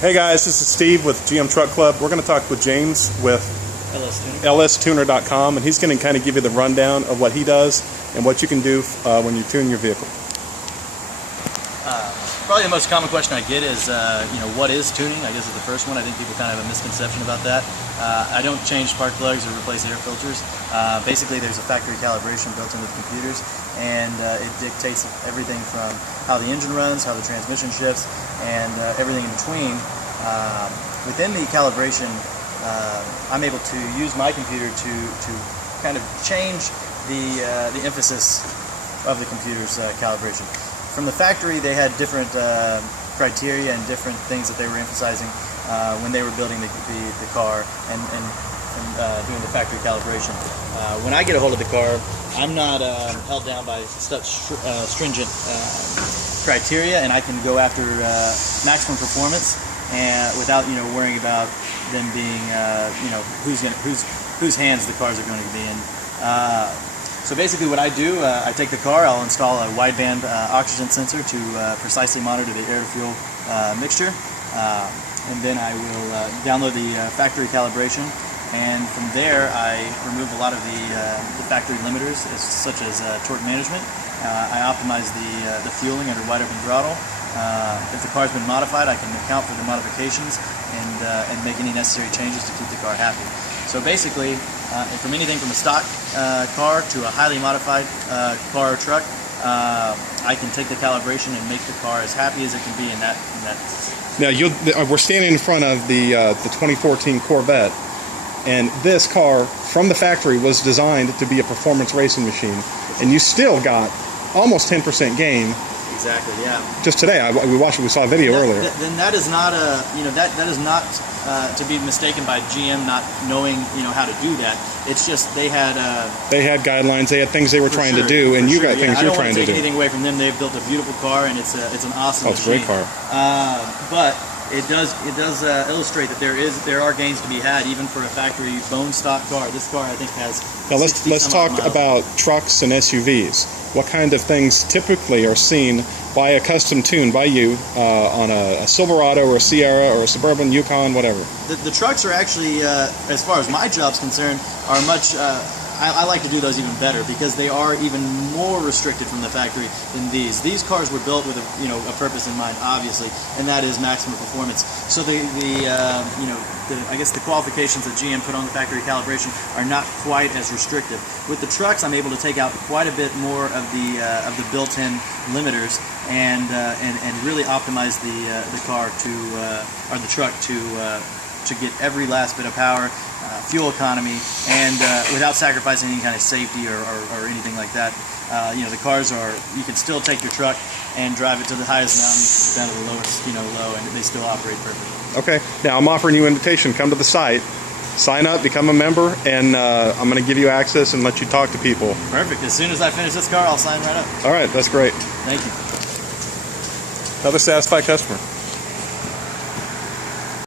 Hey guys, this is Steve with GM Truck Club. We're going to talk with James with LStuner.com, and he's going to kind of give you the rundown of what he does and what you can do when you tune your vehicle. Probably the most common question I get is, what is tuning? I guess is the first one. I think people kind of have a misconception about that. I don't change spark plugs or replace air filters. Basically, there's a factory calibration built into the computers, and it dictates everything from how the engine runs, how the transmission shifts, and everything in between. Within the calibration, I'm able to use my computer to kind of change the emphasis of the computer's calibration. From the factory, they had different criteria and different things that they were emphasizing when they were building the car and doing the factory calibration. When I get a hold of the car, I'm not held down by such stringent criteria, and I can go after maximum performance and without worrying about them being whose hands the cars are going to be in. So basically what I do, I take the car, I'll install a wideband oxygen sensor to precisely monitor the air-to-fuel mixture, and then I will download the factory calibration, and from there I remove a lot of the factory limiters, such as torque management. I optimize the fueling under wide open throttle. If the car's been modified, I can account for the modifications and make any necessary changes to keep the car happy. So basically, from anything from a stock car to a highly modified car or truck, I can take the calibration and make the car as happy as it can be in that. Now, we're standing in front of the 2014 Corvette, and this car from the factory was designed to be a performance racing machine, and you still got almost 10% gain. Exactly. Yeah. Just today, we saw a video earlier. Then that is not that is not to be mistaken by GM not knowing how to do that. It's just they had guidelines, they had things they were trying to do, and you got things you're trying to do. I don't want to take anything away from them. They've built a beautiful car, and it's an awesome machine. It's a great car. But it does illustrate that there are gains to be had even for a factory bone stock car. This car I think has. Now let's talk about trucks and SUVs. What kind of things typically are seen by a custom tune by you on a Silverado or a Sierra or a Suburban, Yukon, whatever? The trucks are actually, as far as my job's concerned, are much. I like to do those even better because they are even more restricted from the factory than these. These cars were built with a purpose in mind, obviously, and that is maximum performance. So I guess the qualifications that GM put on the factory calibration are not quite as restrictive. With the trucks, I'm able to take out quite a bit more of the built-in limiters and really optimize the car or the truck to get every last bit of power, fuel economy, and without sacrificing any kind of safety or anything like that. The cars you can still take your truck and drive it to the highest mountain, down to the lowest, low, and they still operate perfectly. Okay, now I'm offering you an invitation. Come to the site, sign up, become a member, and I'm going to give you access and let you talk to people. Perfect. As soon as I finish this car, I'll sign right up. All right, that's great. Thank you. Another satisfied customer.